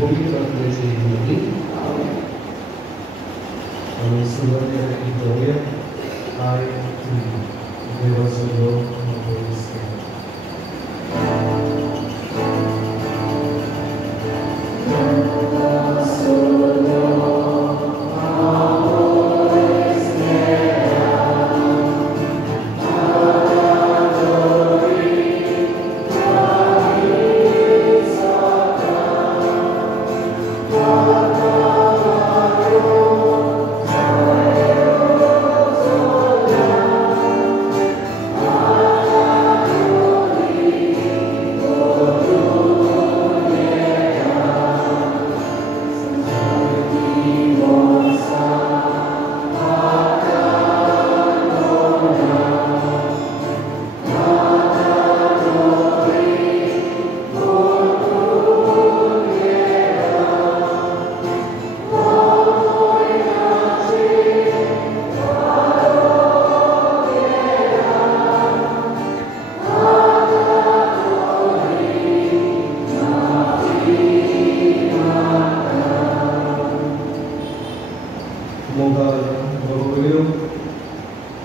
पवित्र आत्म्याचे मध्ये आणि सुरुवातीला जाऊया आय देवाचं लोक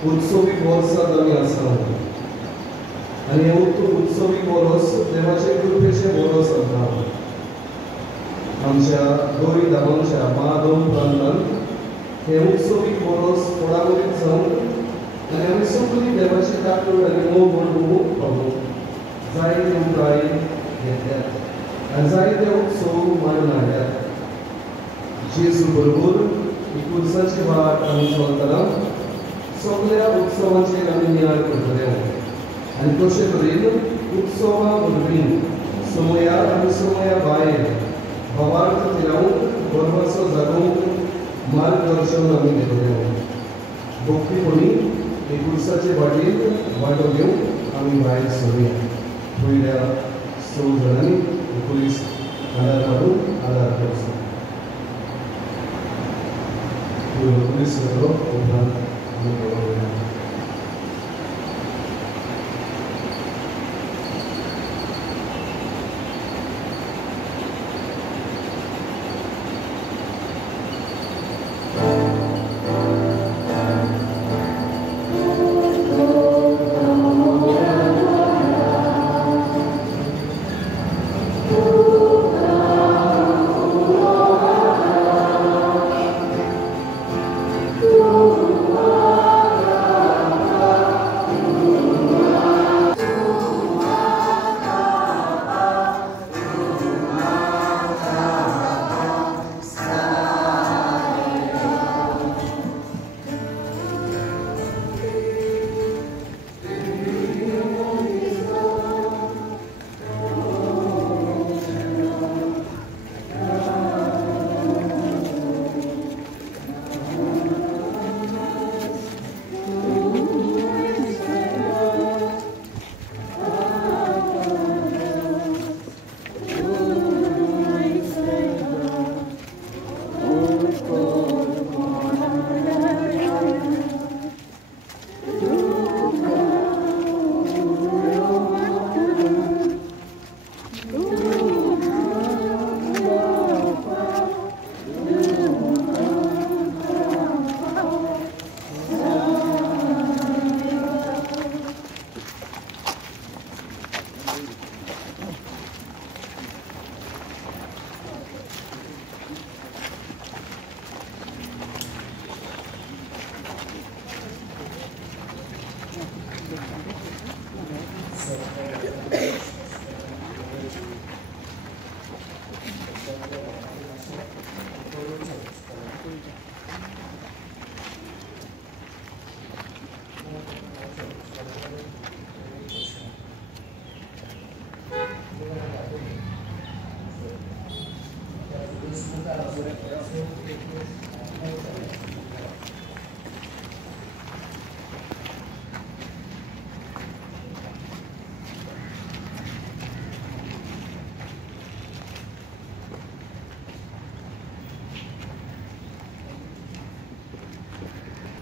उत्सवी वर्सात आम्ही आसा आणि उत्सवी वर्स देवाचे कृपेचे वर्स आसा आमच्या दोरी धामांच्या महादोम प्रांतांत हे उत्सवी वर्स फडावरीत जावन आनी आमी सगळीं देवाची दाखोवन आनी मोग म्हणून पावूं जायते उपाय घेतल्यात आनी जायते उत्सव मारून हाडल्यात जेजू बरोबर इकुर्साची वाट आमी चलतना सगळ्या उत्सवांचेर आमी नियाळ करतले आनी तशे तरेन उत्सवा वरवीं समयार आनी समया भायर भावार्थ थिरावून गर्वाचो जागोवंक मार्गदर्शन आमी घेतले भक्तीपणी इकुर्साचे वाटेन वांटो घेवंक आमी भायर सरुया पयल्या 6 जाणांनी पुलीस आदार काडून आदार करचो पुलीस जालो उपरांत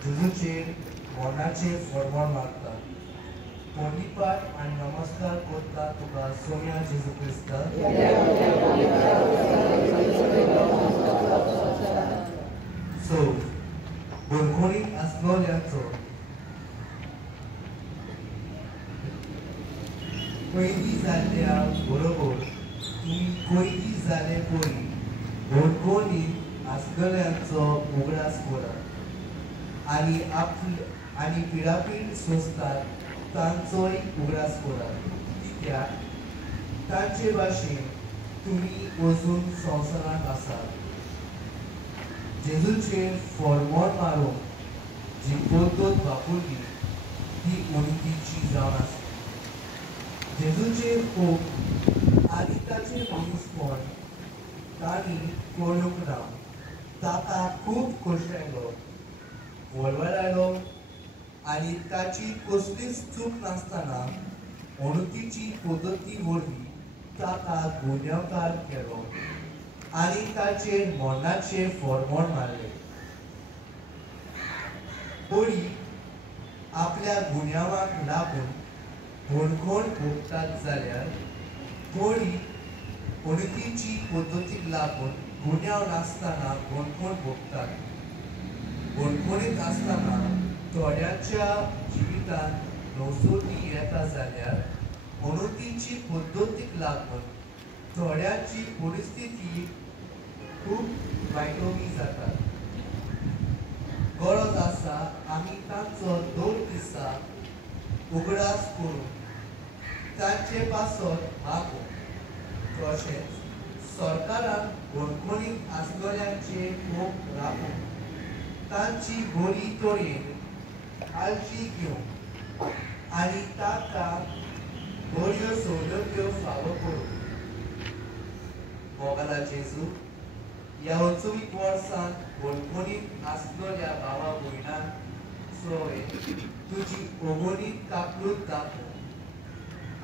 झुजूचेर वोर्डाचेर फडवण मारता पोर्णिपाट आनी नमस्कार करता तुका सोम्या जेजू क्रिस्त जाले पळय घोणघोणीत आसगल्यांचो उगडास करात आनी पिडापीड सोंसतात तांचोय उगडास करात कित्याक तांचे भाशेन तुमी अजून संवसारांत आसात जेजूचेर फॉर्मोन मारूंक जी पद्दत वापरली ती उणितीची जावन आसा जेजूचेर खूब आनी ताचें मनीसपण तांणी पळोवंक ना ताका खूब कश्ट आयलो वळवळायलो आनी ताची कसलीच चूक नासतना अणुतीची पद्दती वरवीं ताका गुन्यांवकार केलो आनी ताचेर मरणाचें फॉर्मोन मारलें बळी आपल्या गुन्यांवाक लागून घोणघोण भोगतात जाल्यार बळी अणुतीची पद्दतीक लागून गुन्यांव नासतना घोणघोण भोगतात घोणघोणीत आसतना थोड्यांच्या जिवितांत नवसोटी येता जाल्यार अणुतीची पद्दतीक लागून थोड्यांची परिस्थिती खूब वायटोवी जाता गरज आसा आमी तांचो दर दिसा उगडास करून तांचे पासत मागूं तशेंच सरकारान घोणघोणीत आसगल्यांचे मोग राखून तांची बरी तरेन काळजी घेवंक आनी तांकां बऱ्यो सवलत्यो फावो करूंक मोगाला जेजू ह्या उत्सवीक वर्सांत घोणघोणीत आसगल्या भावा भयणांक सोय तुजी ओगोणीत कापलूत दाखोव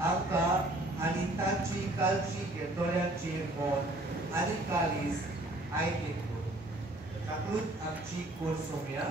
आमकां आनी तांची काळजी घेतोल्यांचेर मोल आनी काळीज आयले कर कापलूत आमची कोर सोम्या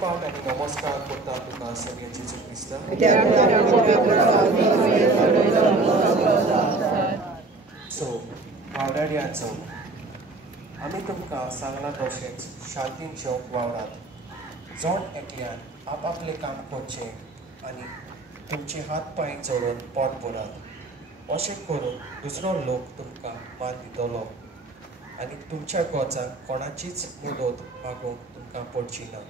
पाठ आणि नमस्कार करता तुका सगळे जेजू क्रिस्ता सो वावडाड्यांचो आमी तुमकां सांगलां तशेंच शांतीन जेवंक वावरात जोड एकल्यान आपआपलें काम करचें आनी तुमचे हात पांय जोडून पोट भरात अशें करून दुसरो लोक तुमकां मान दितलो आनी तुमच्या गोजांक कोणाचीच मदत मागूंक तुमकां पडची ना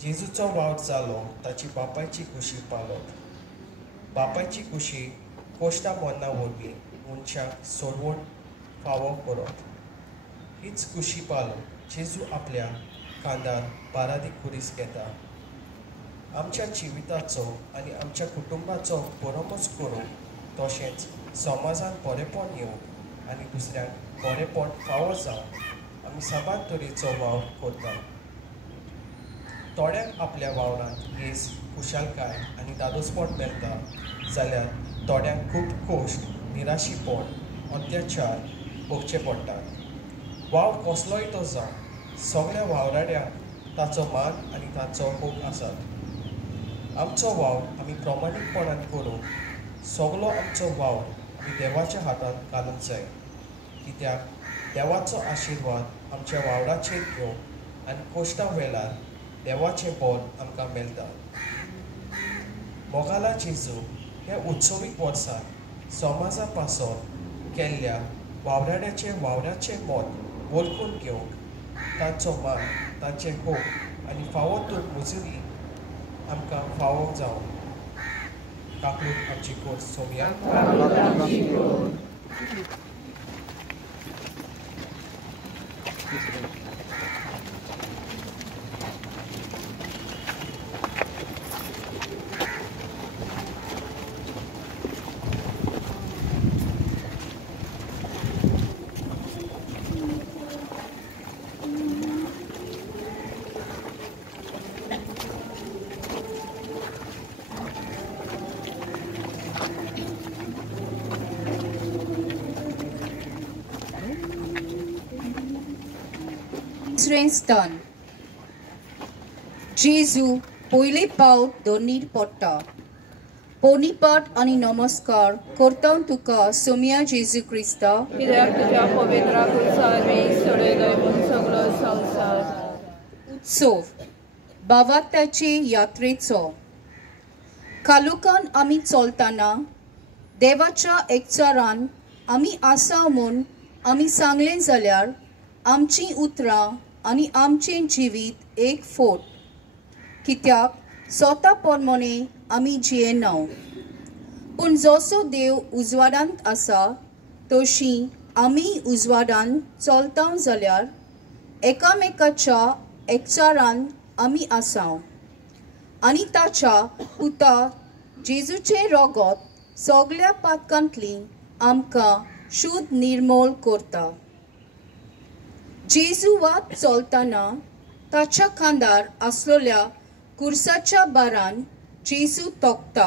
जेजूचो वावट जालो ताची बापायची खुशी पावत बापायची खुशी कोश्टा मन्ना वरवीं मनशाक सोडवण फावो करत हीच खुशी पालो जेजू आपल्या कांदार बारादी कुरीस घेता आमच्या जिविताचो आनी आमच्या कुटुंबाचो बरोमोस करूंक तशेंच समाजांत बरेपण येवंक आनी दुसऱ्यांक बरेपण फावो जावंक आमी सबान तरेचो वावर करता थोड्यांक आपल्या वावरांत येस खुशालकाय आनी दादोसपण मेळटा जाल्यार थोड्यांक खूब कोश्ट निराशीपण अत्याचार भोगचे पडटात वावर कसलोय तो जावं सगळ्या वावराड्यांक ताचो मान आनी ताचो हूक आसात आमचो वावर आमी प्रमाणीकपणान करूंक सगळो आमचो वावर आमी देवाच्या हातांत घालूंक जाय कित्याक देवाचो आशिर्वाद आमच्या वावराचेर घेवंक आनी कोश्टा वेळार देवाचें बोल आमकां मेळटा मोगाला जेजू हे उत्सवीक वर्सांत समाजा पासत केल्ल्या वावराचें मोत वळखून घेवंक तांचो मान तांचें हूक आनी फावो तूक मुजुरी आमकां फावो जावं काकून आमची कोर्ट सोम्या दुसरें स्थान जेजू पयले पावट दोनीर पडटा पोनीपाट आनी नमस्कार करता तुका सोम्या जेजू क्रिस्ता कित्याक तुज्या पवित्र कुर्सार मी सोडयलोय म्हूण सगळो संवसार उत्सव भावात्याचे यात्रेचो कालुकान आमी चलतना देवाच्या एकचारान आमी आसा म्हूण आमी सांगलें जाल्यार आमची उतरां आनी आमचें जिवीत एक फोट कित्याक स्वता पोरमोने आमी जियेना पूण जसो देव उजवाडांत आसा तशी आमी उजवाडांत चलता जाल्यार एकामेकाच्या एकचारान आमी आसा आनी ताच्या पुता जेजूचे रगत सगळ्या पातकांतली आमकां शुद्ध निर्मोल करता जेजू वाट चलतना ताच्या खांदार आसलेल्या कुर्साच्या बारान जेजू तोखता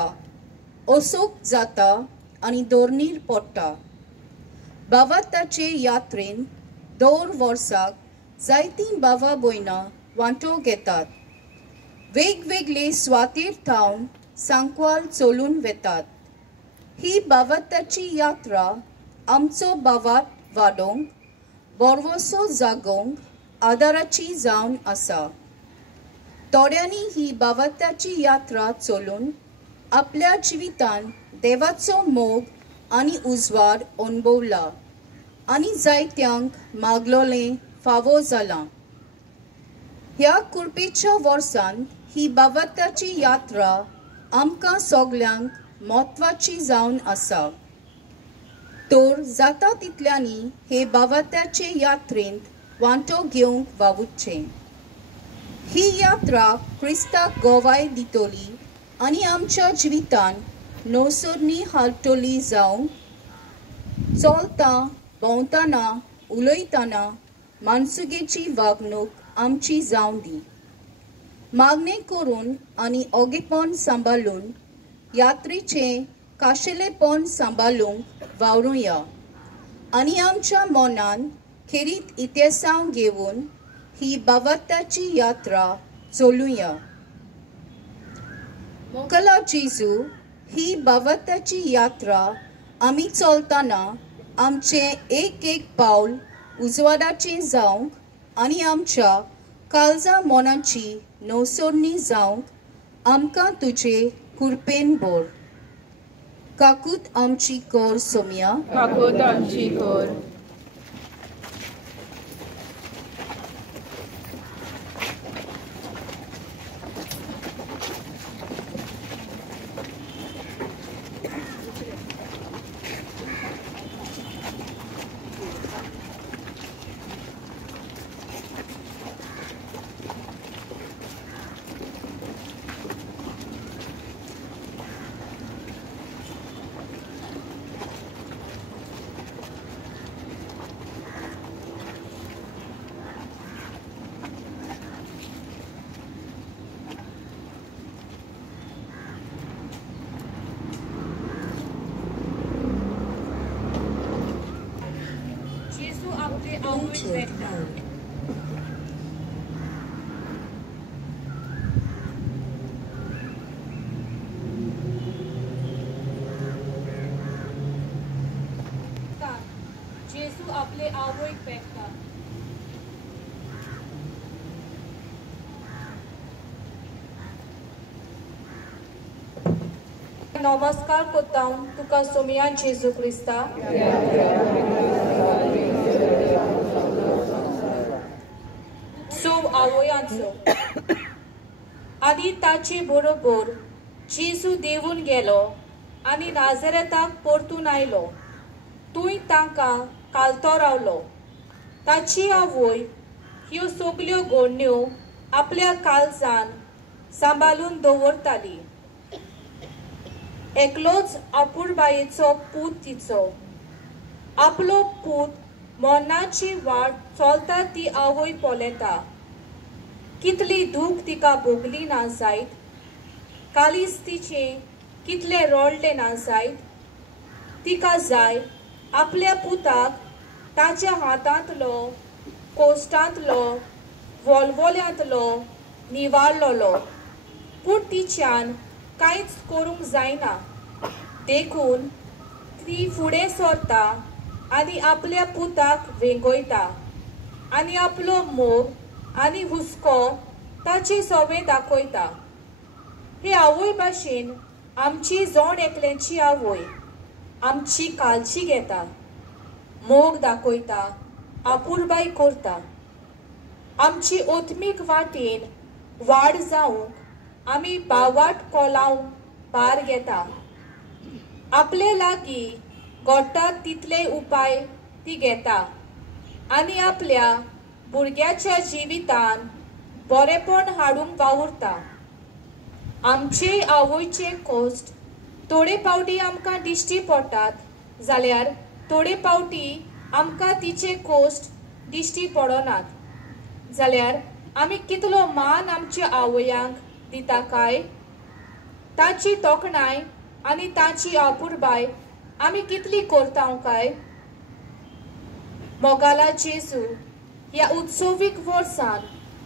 ओसोक जाता आनी दोरनीर पडटा भावाताचे यात्रेन दर वर्साक जायतीं भावा भयणां वांटो घेतात वेगवेगळे सुवातेर थावन सांकवाल चलून वेतात ही भावाताची यात्रा आमचो भावात वाडोवंक बरवसो जागोवंक आदाराची जावन आसा थोड्यांनी ही भावाताची यात्रा चलून आपल्या जिवितान देवाचो मोग आनी उजवाड अणभवला आनी जायत्यांक मागलोलें फावो जालां ह्या कुरपेच्या वर्सान ही भावाताची यात्रा आमकां सगळ्यांक म्हत्वाची जावन आसा तर जाता तितल्यांनी हे भावाताचे यात्रेंत वांटो घेवंक वावुरचें ही यात्रा क्रिस्ताक गोवाय दितली आनी आमच्या जिवितान नवसरणी हाडटली जावंक चलता भोंवतना उलयतना मानसुगेची वागणूक आमची जावं दी मागणें करून आनी ओगेपण सांबाळून यात्रेचें खाशेलेपण सांबाळूंक वावरुया आनी आमच्या मनान खेरीत इतेसांव घेवन ही भावाताची यात्रा चलुया मोकला जेजू ही भावाताची यात्रा आमी चलतना आमचें एक एक पावल उजवाडाचें जावंक आनी आमच्या काळजा मोनाची नवसरणी जावंक आमकां तुजे कुरपेन बोर काकूत आमची कर सोम्या काकूत आमची कर जेजू आपले आवयक पेटता नमस्कार करता तुका सोम्या जेजू क्रिस्ता आवयांचो आनी ताचे बरोबर जेजू देवून गेलो आनी नाझरेताक परतून आयलो तुय तांकां कालतो रावलो ताची आवय ह्यो सगल्यो घडण्यो आपल्या काळजान सांबाळून दवरताली एकलोच आपुरबायेचो पूत तिचो आपलो पूत मोनाची वाट चलता ती आवय पोलेता कितली दूख तिका भोगली ना जायत कालीस तिचे कितले रोडले ना जायत तिका जाय आपल्या पुताक ताच्या हातांतलो कोश्टांतलो वोलवोल्यांतलो निवाळलोलो, पूण तिच्यान कांयच करूंक जायना. देखून ती फुडें सरता आनी आपल्या पुताक वेंगयता आनी आपलो मोग आनी हुस्को ताचे सोबे दाखयता. हे आवय भाशेन आमची जोड एकल्याची आवय आमची काळजी घेता, मोग दाखयता, आपुलबाय करता. आमची ओत्मीक वाटेन वाड जावंक आमी बावाट कोलावंक भार घेता. आपले लागीं घडटा तितले उपाय ती घेता आनी आपल्या भुरग्याच्या जिवितान बरेपण हाडूंक वावुरता. आमचे आवयचे कश्ट थोडे फावटी आमकां दिश्टी पडटात जाल्यार थोडे फावटी आमकां तिचे कश्ट दिश्टी पडनात. जाल्यार आमी कितलो मान आमच्या आवयांक दिता काय, ताची तोखणाय आनी ताची आपुलबाय आमी कितली करता काय. मोगाला जेजू ह्या उत्सवीक वर्सान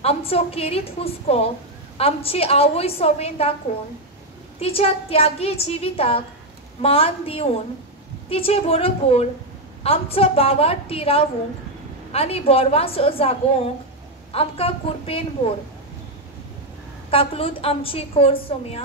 आमचो किरीत हुस्को आमचे आवय सोबेन दाखोवन तिच्या त्यागी जिविताक मान दिवन तिचे बरोबर आमचो बावाट तिरावूंक आनी बोरवांसो जागोवंक आमकां कुरपेन भर. काकलूत आमची खोर Saumya.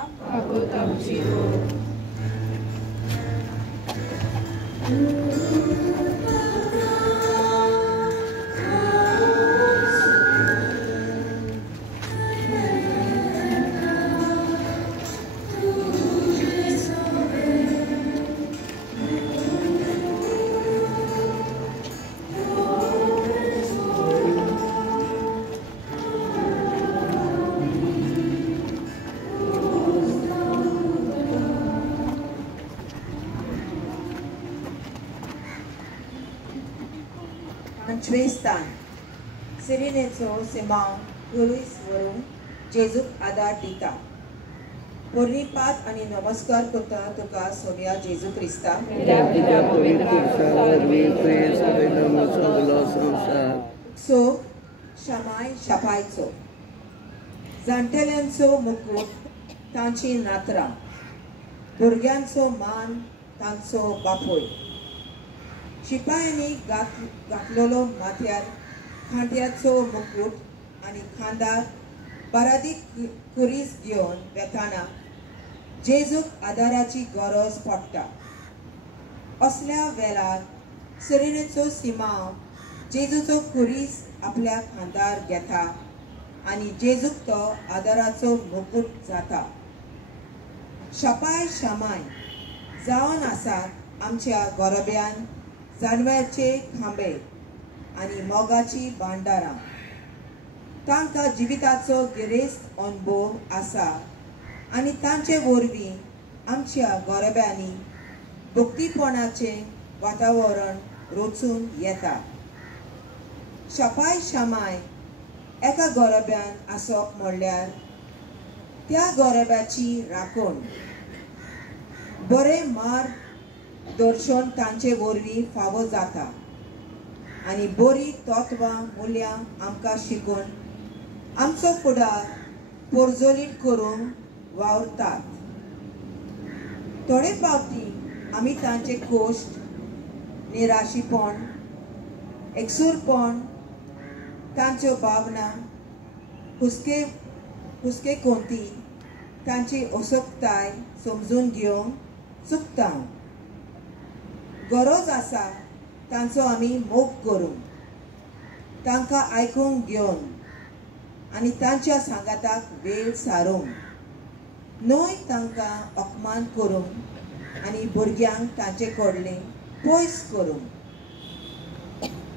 Antwistan, Sirinetso Simão, Luis वरून जेजूक आदार दिता. पोरनिपात आणि नमस्कार करता तुका सोम्या जेजू क्रिस्ता. सो शमाय शापायचो जाणटेल्यांचो मुकुट तांची नातरां, भुरग्यांचो मान तांचो बापूय. शिपायांनी घातलेलो माथ्यार खांद्याचो मुकुट आनी खांदार बारादीक कुरीस घेवन वेताना जेजूक आदाराची गरज पडटा. असल्या वेळार सिरिनेचो सिमांव जेजूचो कुरीस आपल्या खांदार घेता आनी जेजूक तो आदाराचो मुकुट जाता. शापाय शामाय जावन आसात आमच्या गोरब्यान जानव्याचे खांबे आनी मोगाची भांडारां. तांकां जिविताचो गिरेस्त अनुभव आसा आनी तांचे वरवीं आमच्या गोरब्यांनी भक्तीपणाचे वातावरण रचून येता. शापाय शामाय एका गोरब्यान आसप म्हणल्यार त्या गोरब्याची राखण बरे मार्ग दर्शन तांचे वरवीं फावो जाता आनी बरी तत्वां मुल्यां आमकां शिकून आमचो फुडार पोरजोलीत करूंक वावरतात. थोडे फावटी आमी तांचे कश्ट, निराशीपण, एकसुरपण, तांच्यो भावना, हुस्के कोंती, तांची असोक्ताय समजून घेवंक चुकता. गरज आसा तांचो आमी मोग करूंक, तांकां आयकूंक घेवन आनी तांच्या सांगाताक वेळ सारूंक, न्हय तांकां अपमान करूंक आनी भुरग्यांक तांचे कडले पयस करूंक.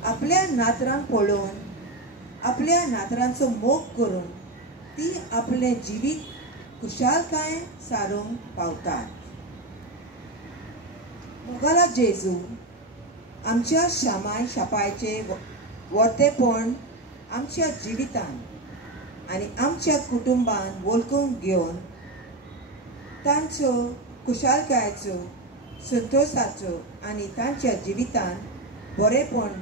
आपल्या नातरांक पळोवन आपल्या नातरांचो मोग करून ती आपले जिवीत खुशालकाय सारूंक पावतात. मोगाला जेजू आमच्या शामाय शापायचे वर्तेपण आमच्या जिवितान आनी आमच्या कुटुंबान वळखून घेवन तांचो खुशालकायेचो, संतोशाचो आनी तांच्या जिवितान बरेपण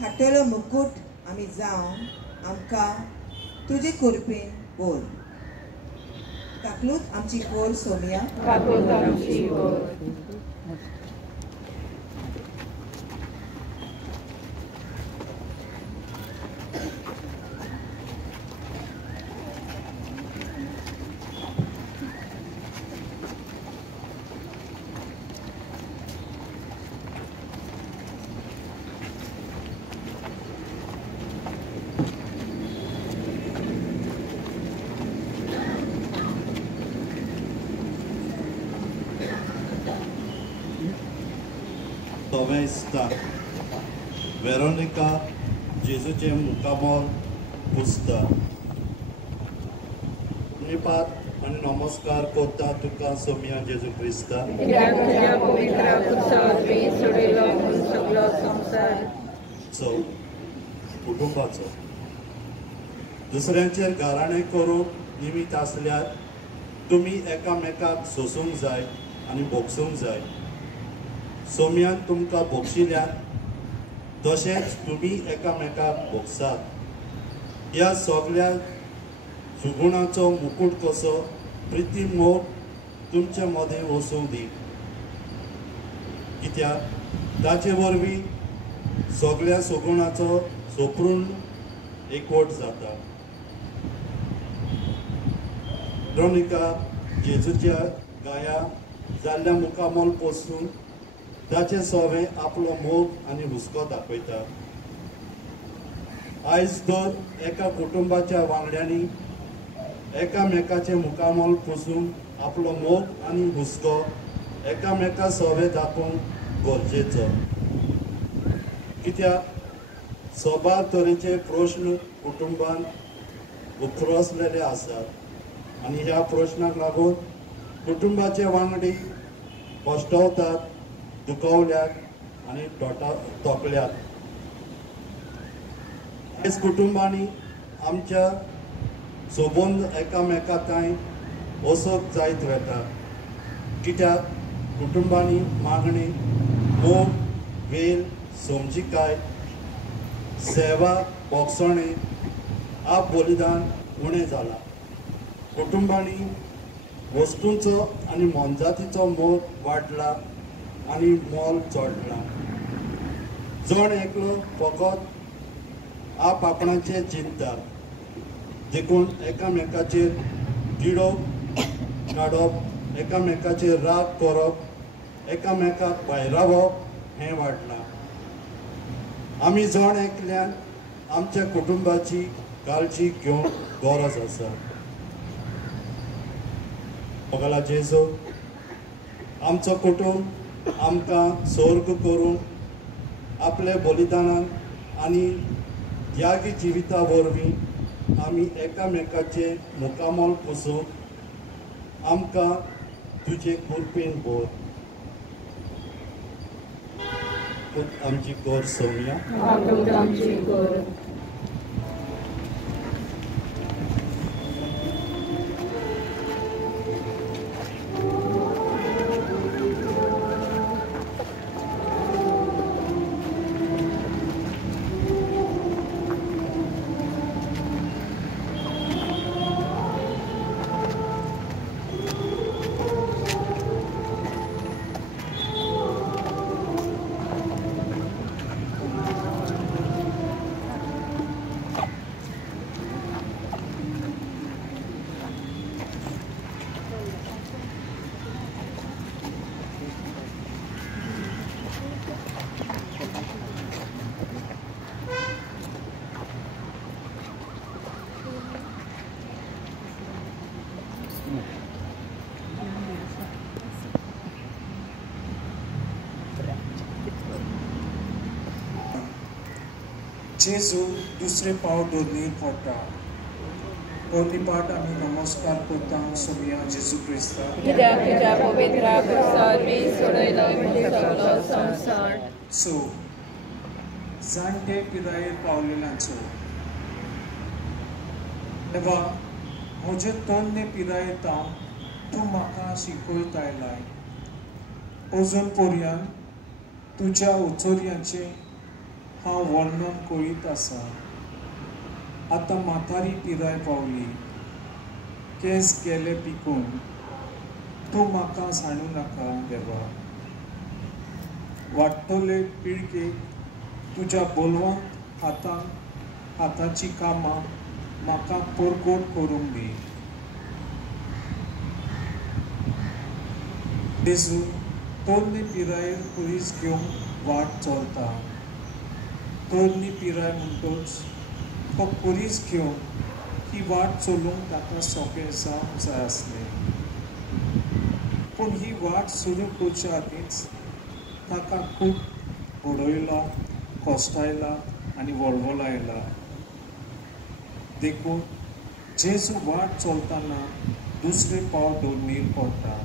हाडटलो मुकूट आमी जावन आमकां तुजे कृपेन बोल. ताकलूच आमची कोर सोमिया. ताकून आमची गोर. Toveista Veronica Jesuचे मुकामोल पुस्तक. निपात आणि नमस्कार करता तुका सोमिया जेजू क्रिस्ता. कित्याक तुज्या पवित्र कुसावरवी सोडिल्लो म्हूण सगळो संवसार कुटुंबाचो दुसऱ्यांचेर घराणें करूंक निमित आसल्यार तुमी एकामेकाक सोसूंक जाय आनी भोगसूंक जाय. सोम्यान तुमकां भोगशिल्ल्यान तशेंच तुमी एकामेकाक भोगसात. ह्या सगळ्या सुगुणाचो मुकुट कसो प्रिती मोग तुमचे मदें वचूंक दी. कित्याक ताचे वरवीं सगळ्या सुगुणाचो सोपरून एकवट जाता. वेरोनिका जेजूच्या गाया जाल्ल्या मुकामोल पोसून ताचे सोवे आपलो मोग आनी हुस्को दाखयता. आयज तर एका कुटुंबाच्या वांगड्यांनी एकामेकाचे मुकामोल पुसून आपलो मोग आनी हुस्को एकामेका सोवे दाखोवंक गरजेचो. कित्याक सोबार तरेचे प्रश्न कुटुंबान उखरसलेले आसात आनी ह्या प्रश्नाक लागून कुटुंबाचे वांगडी पश्टावतात, दुखवल्यात आनी तोकल्यात. आयज कुटुंबांनी आमच्या सोबून एकामेकाकाय वसप जायत वता. कित्याक कुटुंबांनी मागणी, मोग, वेल, समजिकाय, सेवा, बोगसणे, आप बलिदान उणें जालां. कुटुंबांनी वस्तूंचो आनी मोनजातीचो मोग वाडला आनी मोल चडलां. जण एकलो फकत आप आपणाचें चिंतता, देखून एकामेकाचेर तिडो काडप, एकामेकाचेर राग करप, एकामेकाक भायरावप हें वाडलां. आमी जण एकल्यान आमच्या कुटुंबाची काळजी घेवंक गरज आसा. मोगला जेजू आमचो कुटुंब आमकां सर्ग करूंक आपले बलिदानान आनी त्यागी जिविता वरवीं आमी एकामेकाचे मुकामोल पुसूंक आमकां तुजे कृपेन बोर. आमची कोर सोमिया. ताकून आमची गोर. जेजू दुसरे पाव दोनीर पडटा. पोरनिपाट आमी नमस्कार करता सोमिया जेजू क्रिस्ता. कित्याक तुज्या पवित्र कुसावरवी सोडिल्लो म्हूण सगळो संवसार जाणटे पिरायेर पावलेल्यांचो देवा, म्हजे तोंडे पिरायेंत तूं म्हाका शिकयत आयलाय. अजून पर्यंत तुज्या उचोर्यांचें हांव वर्णन करीत आसा. आतां म्हातारी पिराय पावली, केस गेले पिकून, तूं म्हाका सांडू नाका देवा. वाडटले पिळगेक तुज्या बोलवंत हाताची कामां म्हाका परगोड करूंक दी. जेजू, तोरणी पिरायेर कुरीस घेवंक वाट चलता. तोरणी पिराय म्हणटच तो कुरीस घेवंक ही वाट चलूंक ताका सोंपें जावंक जाय आसलें. पूण ही वाट सुरू करचे आदींच ताका खूब बडयला, कोश्टायला आनी वळवळायला. देखून जेजू वाट चलतना दुसरें पावल दोरनीर पडटा.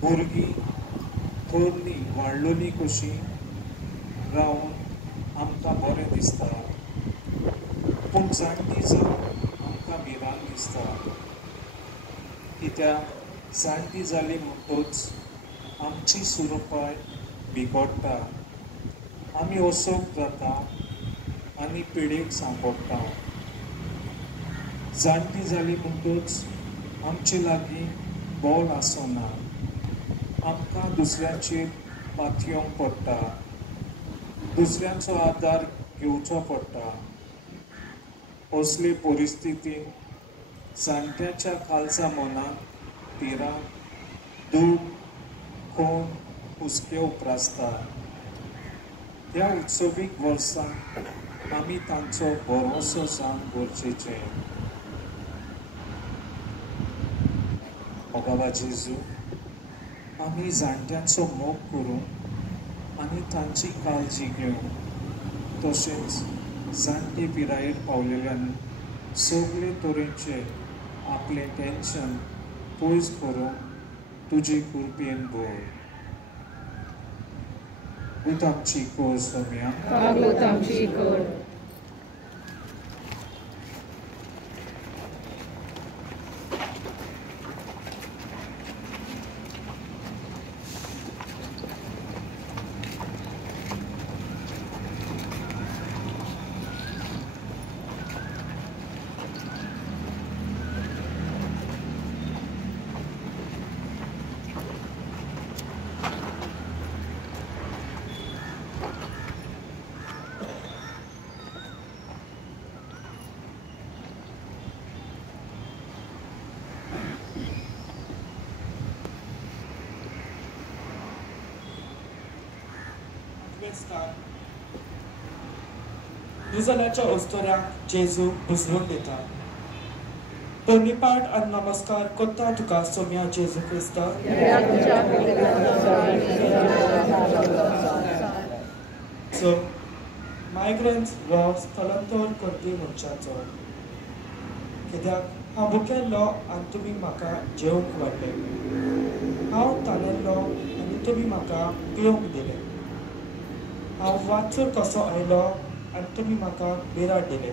भुरगीं तोरणी वाडलोली कशी रावन आमकां बरें दिसता, पूण जाणटी जावन आमकां भिरांत दिसता. कित्याक जाणटी जाली म्हणटच आमची सुरपाय बिगडटा, आमी ओसोप जाता आनी पिडेक सांपडटा. जाणटी जाली म्हणटच आमचे लागीं बोल आसना, आमकां दुसऱ्यांचेर पातयेवंक पडटा, दुसऱ्यांचो आदार घेवचो पडटा. असले परिस्थितींत जाणट्याच्या खालच्या मनांत पिरां, दूख, खून, हुस्के उप्रासता. ह्या उत्सवीक वर्सांत आमी तांचो भरवंसो जावंक गरजेचें. बाबा जेजू, आमी जाणट्यांचो मोग करून आनी तांची काळजी घेवन, तशेंच जाणटे पिरायेर पावलेल्यांनी सगळे तरेचे आपलें टेन्शन पयस करून तुजे कृपेन भर. उत आमची कर सोम्या. दुजलाच्या ओस्तोऱ्यांक जेजू बुजरून दिता. तोंडीपाट आनी नमस्कार कोत्ता तुका सोम्या जेजू क्रिस्त. सो मायग्रंट्स वो स्थलांतर करपी मनशाचो, कित्याक हांव भुकेल्लो आनी तुमी म्हाका जेवंक वाडले. हांव ताणेल्लो आनी तुमी म्हाका पिवंक दिलें. हांव वाचूर कसो आयलो आनी तुमी म्हाका बिराड दिलें.